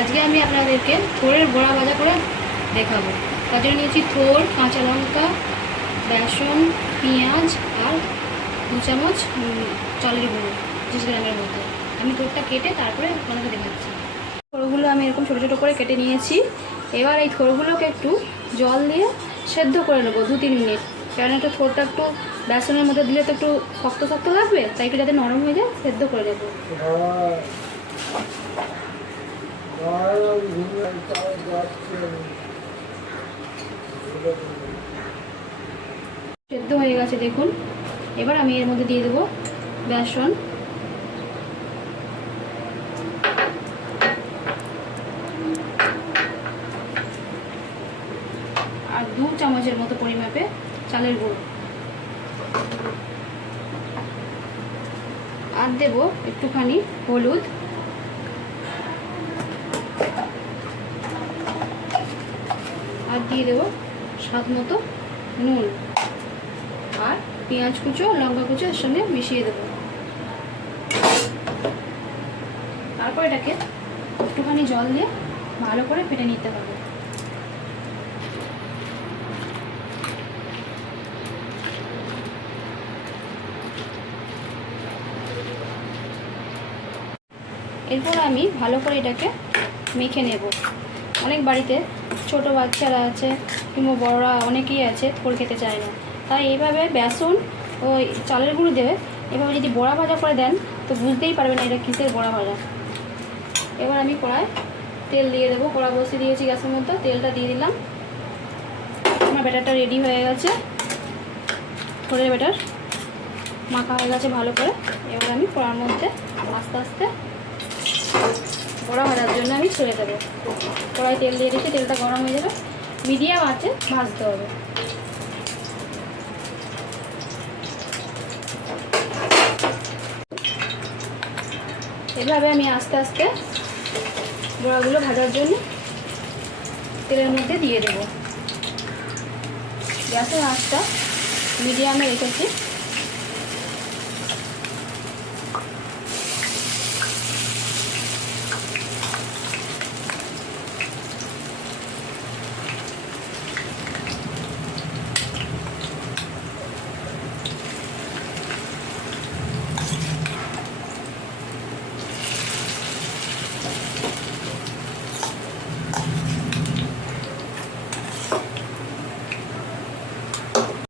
আজকে আমি আপনাদেরকে থোড়ের বড়া ভাজা করে দেখাবো। তার জন্য নিয়েছি থোড়, কাঁচা লঙ্কা, বেসন, পেঁয়াজ আর 2 চামচ চালের গুঁড়ো 25 গ্রামের মতো। আমি থোড়টা কেটে তারপরে আপনাদেরকে দেখাচ্ছি। থোড়গুলো আমি এরকম ছোটো ছোটো করে কেটে নিয়েছি। এবার এই থোড়গুলোকে একটু জল দিয়ে সেদ্ধ করে নেবো 2-3 মিনিট। কারণ একটা থোড়টা একটু বেসনের মধ্যে দিলে তো একটু শক্ত শক্ত লাগবে, তাই একটু যাতে নরম হয়ে যায় সেদ্ধ করে নেবো। সেদ্ধ হয়ে গেছে দেখুন। এবার আমি এর মধ্যে দিয়ে দেবো বেসন, আর 2 চামচের মতো পরিমাপে চালের গুঁড়ো, আর দেবো একটুখানি হলুদ, আর দিয়ে দেবো স্বাদ মতো নুন, আর পেঁয়াজ কুচো লঙ্কা কুচো এর সঙ্গে মিশিয়ে দেবো। তারপর এটাকে একটুখানি জল দিয়ে ভালো করে ফেটে নিতে হবে। এরপর আমি ভালো করে এটাকে মেখে নেব। অনেক বাড়িতে ছোট বাচ্চারা আছে কিংবা বড়রা অনেকেই আছে থোড় খেতে চায় না, তাই এইভাবে বেসন ও চালের গুঁড়ো দেবে এভাবে যদি বড়া ভাজা করে দেন তো বুঝতেই পারবে না এটা কিসের বড়া ভাজা। এবার আমি কড়ায় তেল দিয়ে দেবো। কড়া বসিয়ে দিয়েছি গ্যাসের মধ্যে, তেলটা দিয়ে দিলাম। আমার ব্যাটারটা রেডি হয়ে গেছে, থোড়ের ব্যাটার মাখা হয়ে গেছে ভালো করে। এবার আমি কড়ার মধ্যে আস্তে আস্তে বড়া ভাজার জন্য আমি ছেড়ে দেবো। কড়াই তেল দিয়ে দিচ্ছি, তেলটা গরম হয়ে যাবে, মিডিয়াম আঁচে ভাজতে হবে। এভাবে আমি আস্তে আস্তে বড়াগুলো ভাজার জন্য তেলের মধ্যে দিয়ে দেবো। গ্যাসের আঁচটা মিডিয়ামে রেখেছি।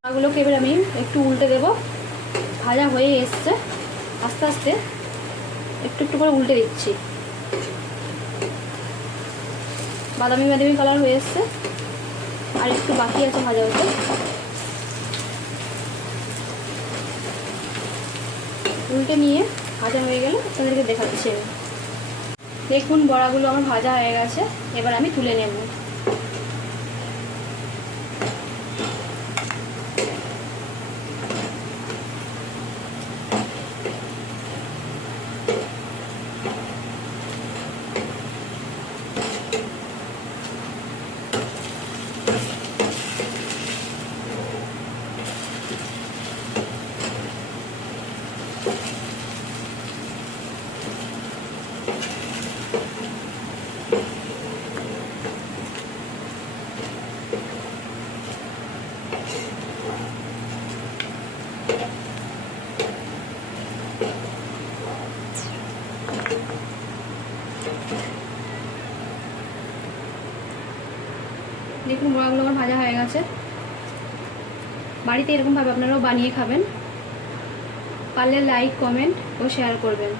বড়াগুলোকে এবার আমি একটু উল্টে দেবো। ভাজা হয়ে এসছে, আস্তে আস্তে একটু একটু করে উল্টে দিচ্ছি। বাদামি বাদামি কালার হয়ে এসছে, আর একটু বাকি আছে ভাজা হতে। উল্টে নিয়ে ভাজা হয়ে গেলে আপনাদেরকে দেখাচ্ছি। দেখুন বড়াগুলো আমার ভাজা হয়ে গেছে, এবার আমি তুলে নেব। দেখুন বড়াগুলো আমার ভাজা হয়ে গেছে। বাড়িতে এরকমভাবে আপনারাও বানিয়ে খাবেন। পারলে লাইক, কমেন্ট ও শেয়ার করবেন।